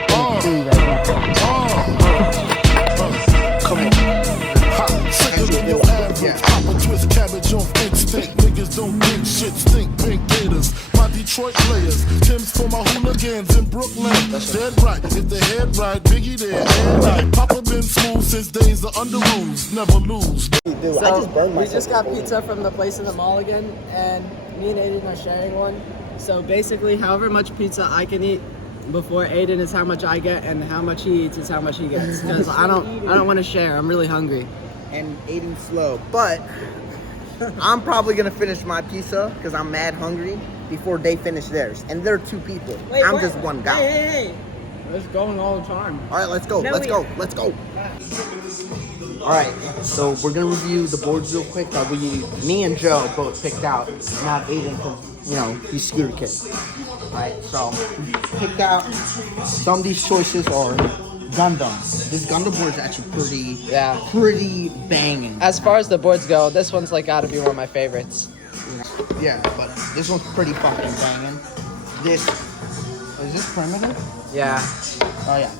fucking tree right now. Come on. Hot, sicker than your average. Pop a twist cabbage off instinct. Niggas don't think shit, stink pink gators. My Detroit players, Tim's for my hooligans in Brooklyn. Dead right, if the head right, Biggie there, and right. Papa been smooth since days of under rules, never lose. Dude, I just burned myself. We just got pizza from the place in the mall again, and me and Aiden are sharing one. So basically, however much pizza I can eat before Aiden is how much I get, and how much he eats is how much he gets. Because I don't want to share. I'm really hungry. And Aiden's slow, but I'm probably gonna finish my pizza because I'm mad hungry before they finish theirs. And they're two people. Wait, I'm what? just one guy. Hey. It's going all the time. All right, let's go. No, Let's go. Let's go. All right, so we're gonna review the boards real quick that me and Joe both picked out. Not Aiden, because you know he's scooter kid. All right, so we picked out some of these choices are Gundam. This Gundam board is actually pretty banging. As far as the boards go, this one's like gotta be one of my favorites. Yeah, but this one's pretty fucking banging. Is this primitive? Yeah. Oh yeah.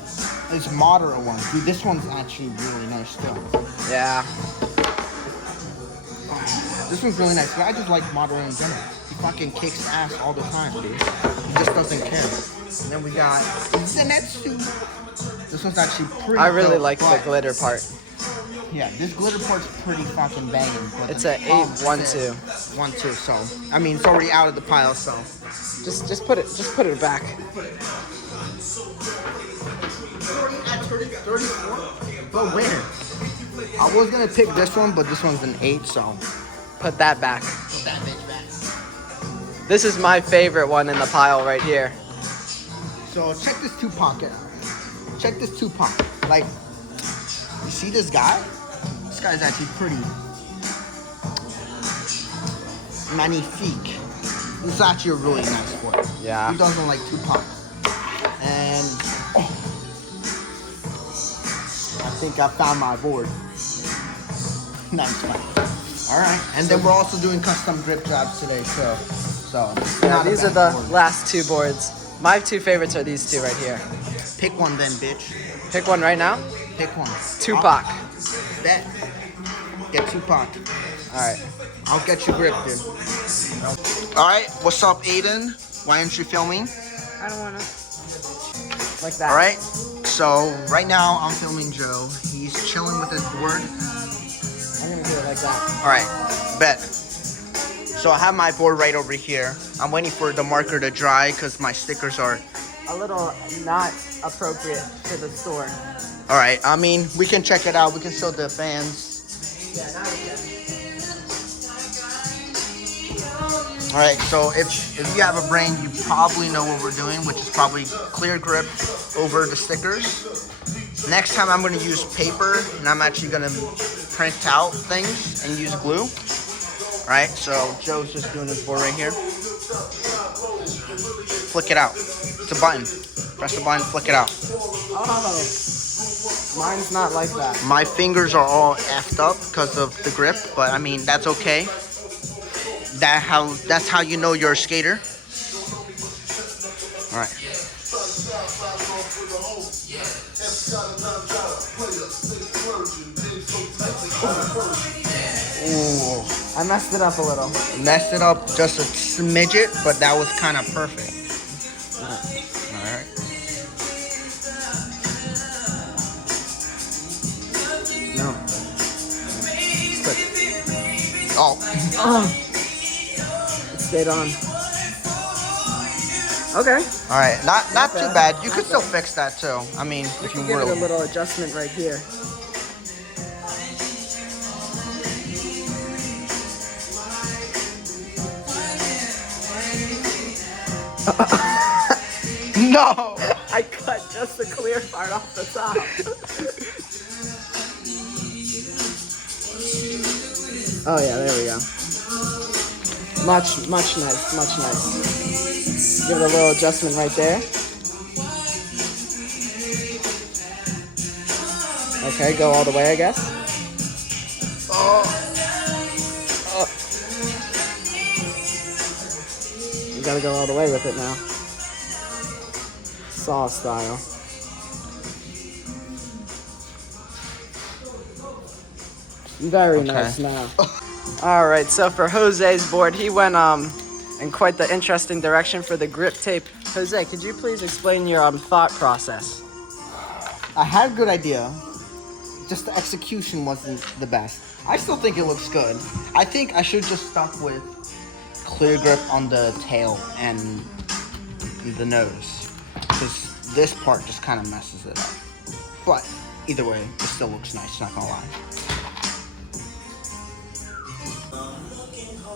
It's moderate one. Dude, this one's actually really nice too. Yeah. This one's really nice. I just like moderate in general. He fucking kicks ass all the time, dude. He just doesn't care. And then we got Zenitsu. This one's actually pretty I really dope, like the but- glitter part. Yeah, this glitter part's pretty fucking banging. But It's the a problem 8-1-2. is 1-2, so I mean it's already out of the pile, so Just put it back. 34. But winner. I was gonna pick this one, but this one's an 8, so Put that back. put that bitch back. This is my favorite one in the pile right here. So check this Tupac out. Check this Tupac. Like, you see this guy? This guy's actually pretty magnifique. This is actually a really nice boy. Yeah. Who doesn't like Tupac? And I think I found my board. Nice one. All right. And then we're also doing custom grip jobs today, too. So Yeah, these are the last two boards. My two favorites are these two right here. Pick one then, bitch. Pick one right now. Pick one. Tupac. Bet. Get Tupac. All right. I'll get you grip, dude. All right. What's up, Aiden? Why aren't you filming? I don't wanna. Like that. All right. So right now I'm filming Joe. He's chilling with his board. I'm gonna do it like that. All right. Bet. So I have my board right over here. I'm waiting for the marker to dry because my stickers are. A little not appropriate to the store. All right. I mean, we can check it out. We can show the fans. Yeah, now we can. All right, so if you have a brain, you probably know what we're doing, which is probably clear grip over the stickers. Next time I'm gonna use paper, and I'm actually gonna print out things and use glue. All right, so Joe's just doing his board right here. Flick it out. It's a button. Press the button, flick it out. Oh, mine's not like that. My fingers are all effed up because of the grip, but I mean, that's okay. That's how you know you're a skater. All right. Ooh. I messed it up a little. Messed it up just a smidget, but that was kind of perfect. All right. No. Oh. It stayed on. Okay. All right. Not too bad. You could still fix that too. I mean, if you Give it a really. little adjustment right here. No. I cut just the clear part off the top. Oh yeah, there we go. Much nice. Give it a little adjustment right there. Okay, go all the way, I guess. You gotta go all the way with it now. Saw style. Very Okay. nice now. All right, so for Jose's board, he went in quite the interesting direction for the grip tape. Jose, could you please explain your thought process? I had a good idea. Just the execution wasn't the best. I still think it looks good. I think I should just stuck with clear grip on the tail and the nose, because this part just kind of messes it up. But either way, it still looks nice, not gonna lie.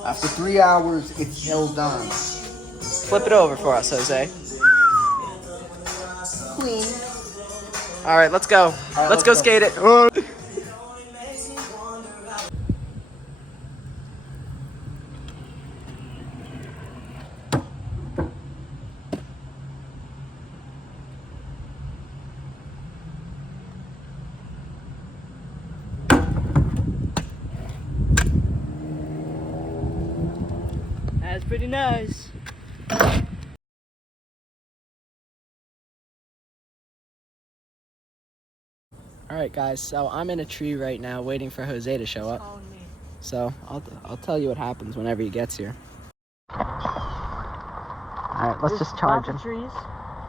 After 3 hours, it's still done. Flip it over for us, Jose. Clean. All right, let's go. right, let's go let's go. skate it. That's pretty nice. All right, guys. So I'm in a tree right now, waiting for Jose to show up. So I'll tell you what happens whenever he gets here. All right, let's just charge him. Trees.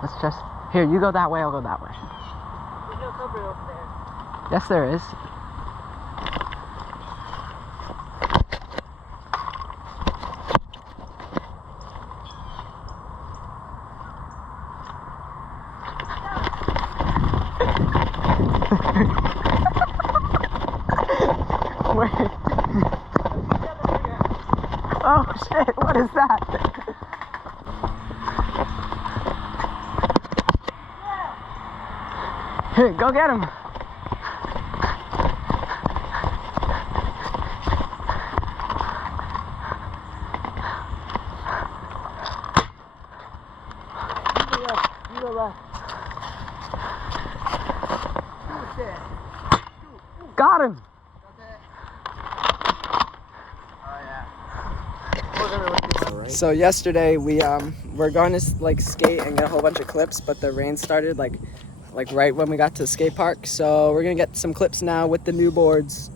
Let's just here. You go that way. I'll go that way. There's no cover over there. Yes, there is. Wait. Oh shit, what is that? Here, go get him. You go left. Got him. So yesterday we're going to like skate and get a whole bunch of clips, but the rain started like right when we got to the skate park. So we're gonna get some clips now with the new boards.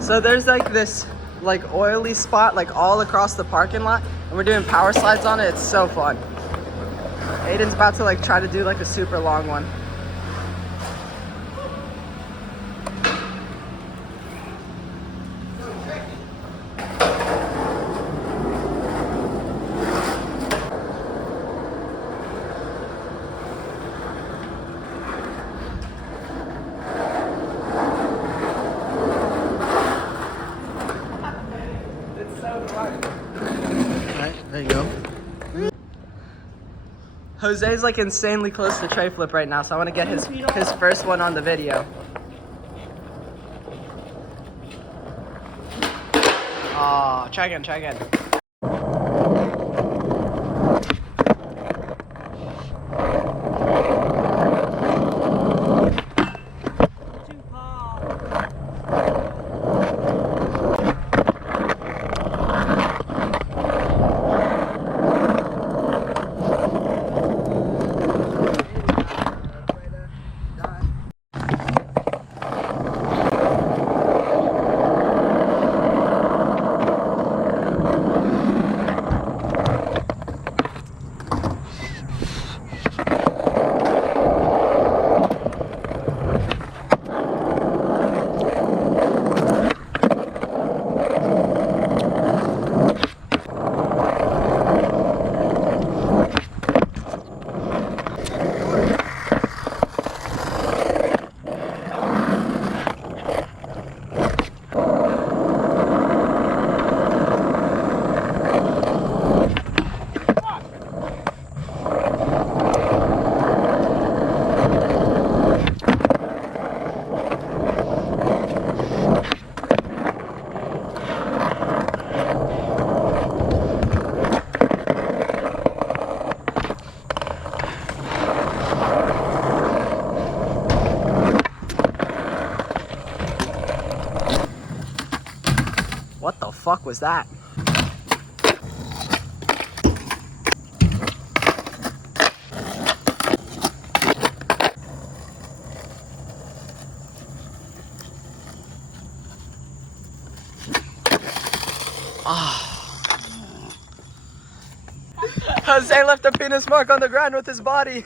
So there's like this like oily spot like all across the parking lot, and we're doing power slides on it. It's so fun. Aiden's about to like try to do like a super long one. Alright, there you go. Jose's like insanely close to tray flip right now, so I want to get his first one on the video. Oh, try again, try again. What the fuck was that? Jose left a penis mark on the ground with his body.